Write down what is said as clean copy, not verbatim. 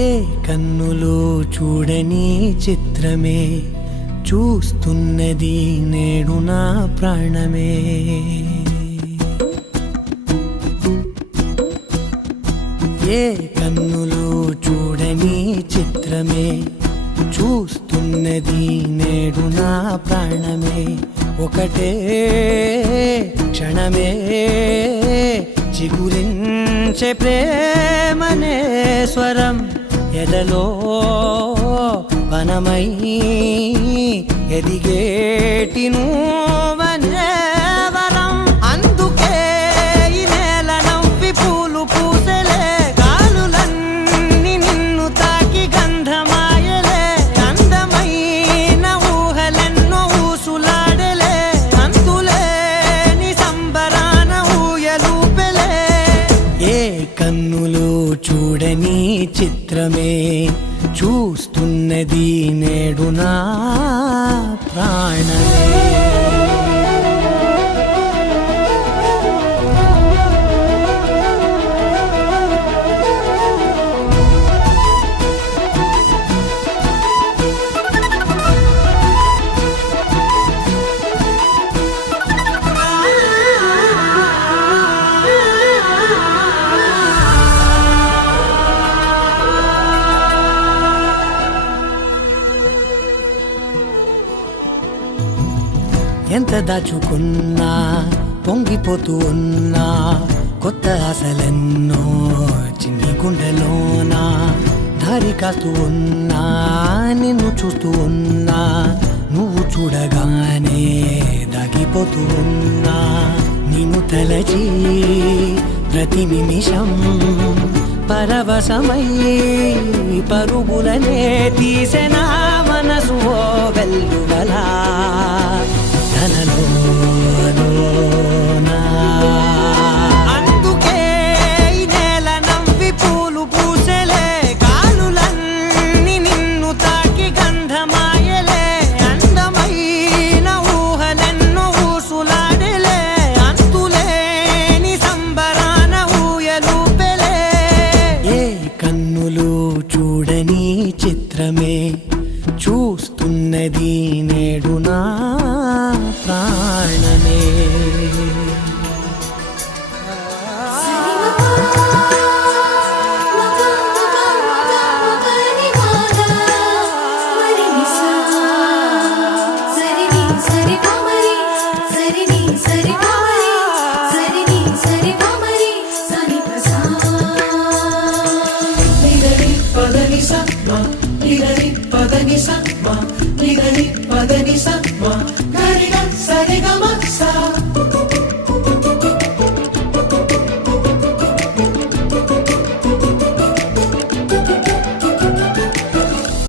ఏ కన్నులో చూడని చిత్రమే చూస్తున్నది నేడు నా ప్రాణమే. ఏ కన్నులో చూడని చిత్రమే చూస్తున్నది నేడు నా ప్రాణమే. ఒకటే క్షణమే చిగురించే ప్రేమనే స్వరం ఎదలో వనమై ఎదిగేటి నువ్వనే వరం. అందుకే ఈ నేల నవ్వి పూలు పూసలే, గాలులన్నీ నిన్ను తాకి గంధమాయలే. అందమైన ఊహలెన్నో ఊసులాడలే, అంతులేని సంబరాన ఊయలూపెలే. ఏ కన్నులో చూడని చిత్రమే చూస్తున్నది నేడు నా ప్రాణమే. ఎంత దాచుకున్నా పొంగిపోతూ ఉన్నా, కొత్త ఆశలెన్నో చిన్ని గుండెలోనా. దారి కాస్తూ ఉన్నా, నిన్ను చూస్తూ ఉన్నా, నువ్వు చూడగానే దాగిపోతూ ఉన్నా. నిన్ను తలచి ప్రతి నిమిషం పరవశమై పరుగులనే తీసెనా మనసు ఓ వెల్లువలా. తనలోన